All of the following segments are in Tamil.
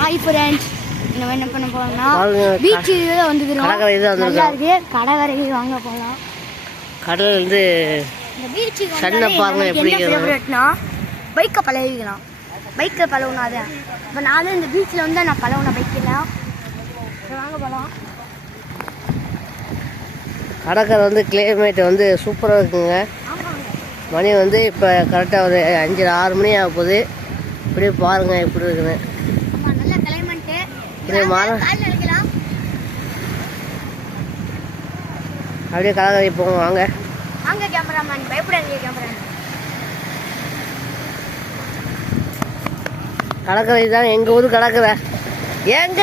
ஹாய் ஃப்ரெண்ட்ஸ் நம்ம என்ன பண்ண போறோம்னா பாருங்க, பீச் வந்துக்கிறோம். கடற்கரை இது நல்லா. இருக்கு. கடற்கரை வாங்க போகலாம் கடல் வந்து இந்த சன்னை பாருங்க எப்படி. ஃபேவரட்னா பைக்கை பழகிக்கலாம். பைக்கை பழகுனா தான் இப்போ நானும் இந்த பீச்சில் வந்து நான் பழகுன பைக்கில் வாங்க போகலாம் கடற்கரை வந்து கிளைமேட் வந்து சூப்பராக இருக்குங்க. மணி வந்து இப்போ கரெக்டாக ஒரு அஞ்சு ஆறு மணி ஆக போகுது இப்படியே பாருங்க எப்படி இருக்குன்னு. இது மரம். அப்படியே கடற்கரை போங்க வாங்க. வாங்க கேமராமேன் பயப்படாதீங்க கேமரா கடற்கரை தான் எங்கள் ஊர் கடற்கரை ஏங்க?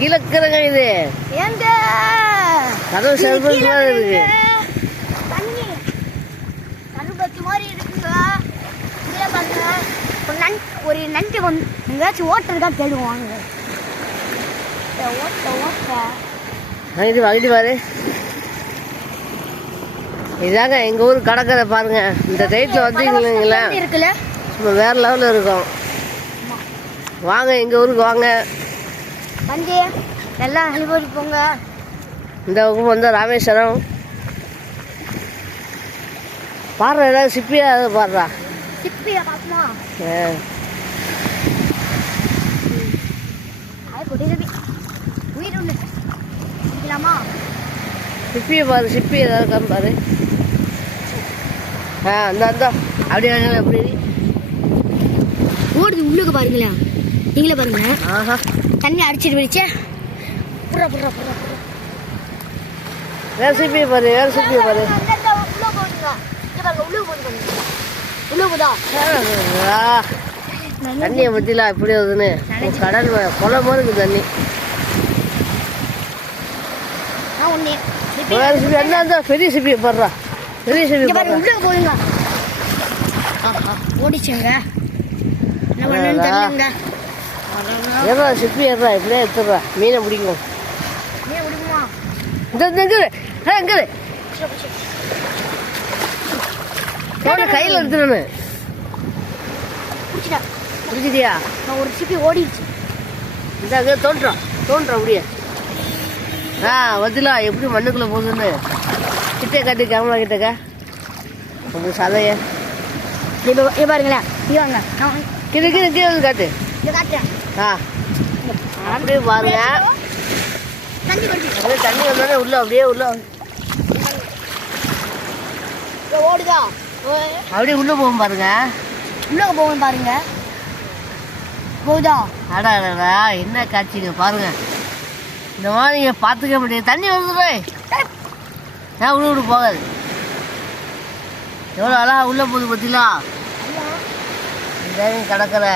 கிழக்குறங்க இது. எங்க கதவு செல்வம் இருக்கு. தண்ணி. கருப்பத்தி மாதிரி இருக்குங்க. நன் ஒரு நண்டு வந்து எங்கேயாச்சும் ஓட்டர் இருக்கா தேடுவாங்க ஓட்ட ஓட்ட. வாங்கிட்டு வாங்கிட்டு பாரு. இதாங்க எங்கள் ஊர் கடற்கரை பாருங்க. இந்த டேட்டில் வந்தீங்களா சும்மா வேற லெவலில் இருக்கும். வாங்க எங்கள் ஊருக்கு வாங்க. வந்து நல்லா அனுபவி போங்க. இந்த பக்கம் வந்து ராமேஸ்வரம். பாடுற ஏதாவது சிப்பியா ஏதாவது பாடுறா? சிப்பியை பார்ப்போமா பிடிக்கலாமா சிப்பியை பாரு சிப்பி ஏதாவது இருக்கான்னு பாரு ஆ அந்த அந்த அப்படியே அப்படி ஓடுது உள்ளுக்கு பாருங்களேன் நீங்களே பாருங்க ஆஹா தண்ணி அடிச்சிட்டு போயிடுச்சே புறா புறா புறா வேறு சிப்பியை பாரு வேறு சிப்பியை பாரு உள்ள போடுங்க பாருங்க உள்ள போடு பாருங்க உள்ள போதா ஆ, தண்ணியை பற்றிலாம் எப்படி வருதுன்னு? கடல் மாதிரி இருக்குது தண்ணி. சிப்பி. அந்த பெரிய சிப்பியை பாடுறா. பெரிய சிப்பி உள்ள போடுங்க ஓடிச்சுங்க என்ன ஏறா சிப்பி ஏறா இப்படியே எடுத்துடுறா. மீனை பிடிக்கும்? இந்த இந்த இங்கே ஆ இங்கே போன கையில் எடுத்துடணும் பிடிச்சிட்டேன் பிடிச்சிட்டியா நான் ஒரு சிப்பி ஓடிடுச்சு. இந்த அங்கே தோன்றுறோம் தோன்றுறோம் அப்படியே ஆ வதிலா எப்படி மண்ணுக்குள்ளே போகுதுன்னு. கிட்டே காட்டு கேமரா கிட்டக்க உங்கள் சதைய. இப்போ இங்க பாருங்களேன் நான் வாங்க. கிட்ட கீழே வந்து காட்டு. ஆ. அப்படியே பாருங்க. தண்ணி வந்தோடனே உள்ள அப்படியே உள்ள. ஓடுதா? அப்படியே உள்ள போகும் பாருங்க. உள்ள போவோம் பாருங்க. போகுதா? அடா அடடா என்ன காட்சிங்க பாருங்க. இந்த மாதிரி நீங்க பார்த்துக்க முடியாது. தண்ணி வருதுடே ஏன் உள்ள விட்டு போகாது. எவ்வளோ அழகா உள்ள போகுது பார்த்தீங்களா இதாங்க கடற்கரை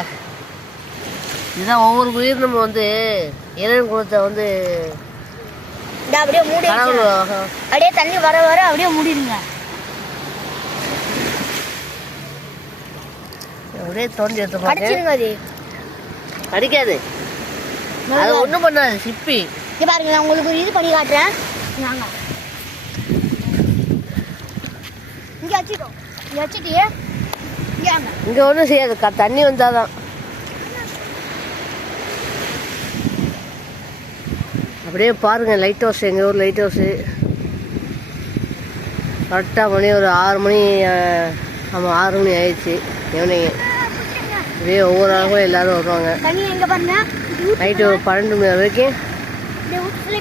இதுதான் ஒவ்வொரு உயிரினமும் வந்து இறைவன் குலத்தை வந்து அப்படியே மூடி அப்படியே தண்ணி வர வர அப்படியே மூடிடுங்க. அப்படியே தோண்டி எடுத்து பாருங்க கடிக்காது அது. ஒன்றும் பண்ணாது சிப்பி. இங்க பாருங்க நான் உங்களுக்கு ஒரு இது பண்ணி காட்டுறேன். வாங்க இங்க வச்சுட்டோம் இங்க வச்சுட்டு இங்க ஒன்றும் செய்யாது க- தண்ணி வந்தாதான். அப்படியே பாருங்க லைட் ஹவுஸ் எங்கள் ஊர் லைட் ஹவுஸு கரெக்டாக மணி ஒரு ஆறு மணி ஆமாம் ஆறு மணி ஆயிடுச்சு ஈவினிங் அப்படியே ஒவ்வொரு ஆளுக்கும் எல்லாரும் வருவாங்க. நைட்டு பன்னெண்டு மணி வரைக்கும்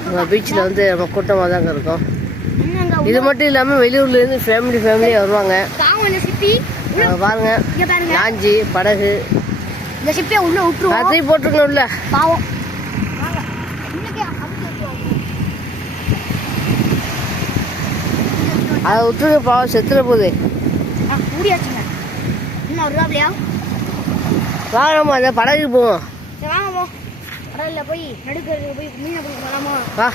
நம்ம பீச்சில் வந்து நம்ம கூட்டமாக தாங்க இருக்கும். இது மட்டும் இல்லாமல் வெளியூர்லேருந்து ஃபேமிலி ஃபேமிலியாக வருவாங்க. பாருங்க. லாஞ்சி படகு. அதையும் போட்டுருங்க உள்ள பாவம். அதை விட்டுருங்க பாவம் செத்துற போகுது மூடியாச்சுங்க. இன்னும் ஒரு வாங்க நம்ம அந்த படகுக்கு போவோம் சரி வாங்க போ கடல்ல போய் நடுக்கருக்கு போய் மீனை பிடிக்க போலாமா? வா.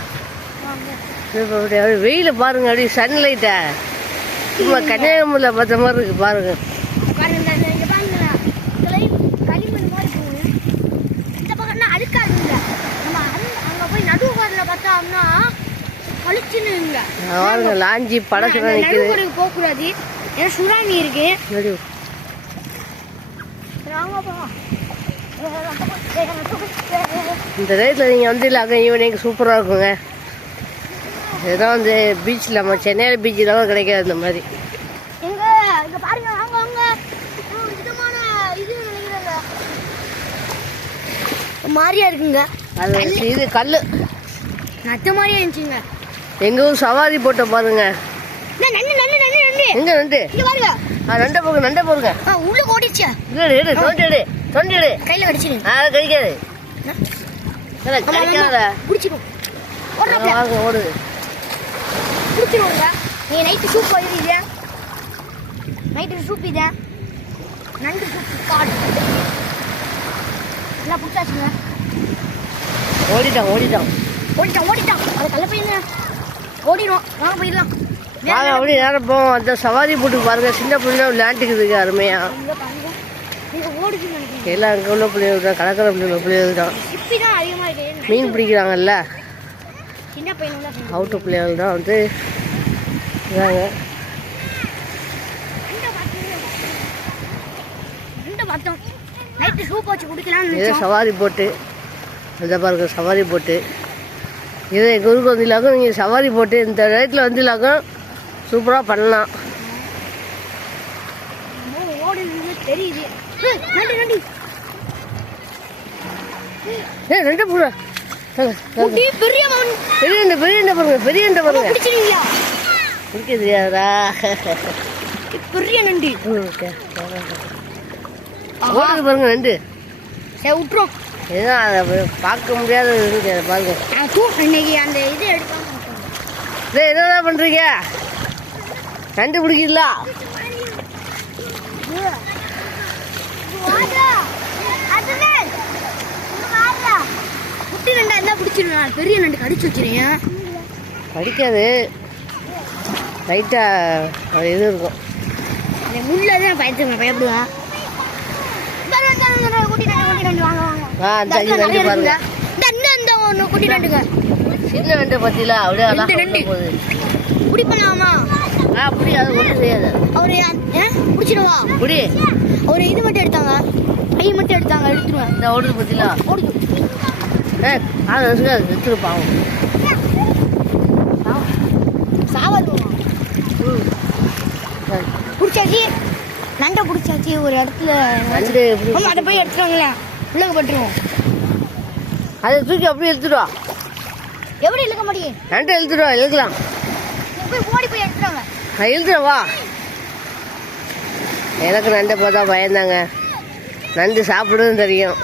வெயில பாருங்க அப்படியே சன்லைட்டை சும்மா கன்னியாகுமரியில் பார்த்த மாதிரி இருக்கு பாருங்க. பாருங்க லாஞ்சி நடுவுக்கரைக்கு போகக்கூடாது. ஏன்னா சுறாமி இருக்கு. இந்த ரேட்டில் நீங்கள் வந்து இல்லை அங்கே ஈவினிங் சூப்பராக இருக்குங்க. இதெல்லாம் வந்து பீச்சில் நம்ம சென்னையில் பீச்சில் தான் கிடைக்காது இந்த மாதிரி. எங்க? பாருங்க மாறியா இருக்குங்க. அது இது கல் நத்த மாதிரியே இருந்துச்சுங்க. எங்கள் ஊர் சவாரி போட்ட பாருங்க. நண்டு நண்டு நண்டு நண்டு. எங்கே நண்டு? பாருங்க. நண்டை போங்க நண்டை போடுங்க ஆ, உள்ள ஓடிச்சு இல்லை எடு தொண்டு எடு தொண்டு எடு கையில கடிச்சிருங்க ஆ கழிக்காத குடிச்சிடும் ஓடுறாப்ல. வாங்க ஓடுது குடிச்சிடுவோங்க நீ நைட்டு சூப் வைக்கிறீங்க நைட்டு சூப் இதை. நண்டு சூப் காடு. எல்லாம் பிடிச்சாச்சுங்க ஓடிட்டான் ஓடிட்டான். ஓடிட்டான் ஓடிட்டான். அது கல்ல பையன் ஓடிடும் வாங்க போயிடலாம். வாங்க அப்படி நேரம் போவோம். அந்த சவாரி போட்டு பாருங்க. சின்ன பிள்ளைங்க விளையாண்டுக்குதுங்க அருமையா இங்க பாருங்க நீங்க ஓடுதுன்னு நினைக்கிறேன் எல்லாம் அங்கே உள்ள பிள்ளைகள் தான் கடற்கரை பிள்ளைங்க பிள்ளைகள் தான். மீன் பிடிக்கிறாங்கல்ல. அவுட்டு பிள்ளைகள் தான் வந்து இதாங்க. இதே சவாரி போட்டு இதை பாருங்க சவாரி போட்டு. இதே எங்கள் ஊருக்கு வந்திலாக்கும் நீங்கள் சவாரி போட்டு இந்த ரேட்டில் வந்திலாக்கும் சூப்பராக பண்ணலாம். தெரியுது. ஏ ரெண்டு பெரிய பெரிய பாருங்க பெரிய பாருங்க. பிடிக்க தெரியாதா? பெரிய நண்டு ஓடுது பாருங்க ரெண்டு. சரி விட்டுரும் அதை பார்க்க முடியாத பாருங்க. இன்னைக்கு அந்த இது என்னடா பண்ணுறீங்க ரெண்டு பிடிக்கல குட்டி நண்டா இருந்தா பிடிச்சிருவேன். பெரிய நண்டு கடிச்சு வச்சிருக்கேன் படிக்காது லைட்டாக இது இருக்கும். முள்ள தான் பயத்துங்க பயப்படுவேன் குட்டி நண்டு நண்டு. நண்டுங்க. சின்ன ரெண்டு பத்தில அப்படியே. போகுது. குடி பண்ணலாமா ஆ அப்படி அது ஒன்றும் செய்யாது. அவரு ஏன் பிடிச்சிடுவா அப்படி ஒரு இது மட்டும் எடுத்தாங்க? கை மட்டும் எடுத்தாங்க எடுத்துருவேன் இந்த ஓடுது பத்தில ஓடுது. ஏ அது எடுத்துருப்பாங்க சாவாது பிடிச்சாச்சு நண்டை பிடிச்சாச்சு ஒரு இடத்துல. இப்படி ஆமா அதை போய் எடுத்துருவாங்களே உள்ளங்க பட்டுருவோம். அதை தூக்கி அப்படியே எடுத்துடுவா எப்படி இழுக்க முடியும்? ரெண்டு எழுத்துடுவா எழுக்கலாம் போய் ஓடி போய் எடுத்துருவாங்க. வா எனக்கு நண்டை பார்த்தா பயந்தாங்க. நண்டு சாப்பிடுன்னு தெரியும்.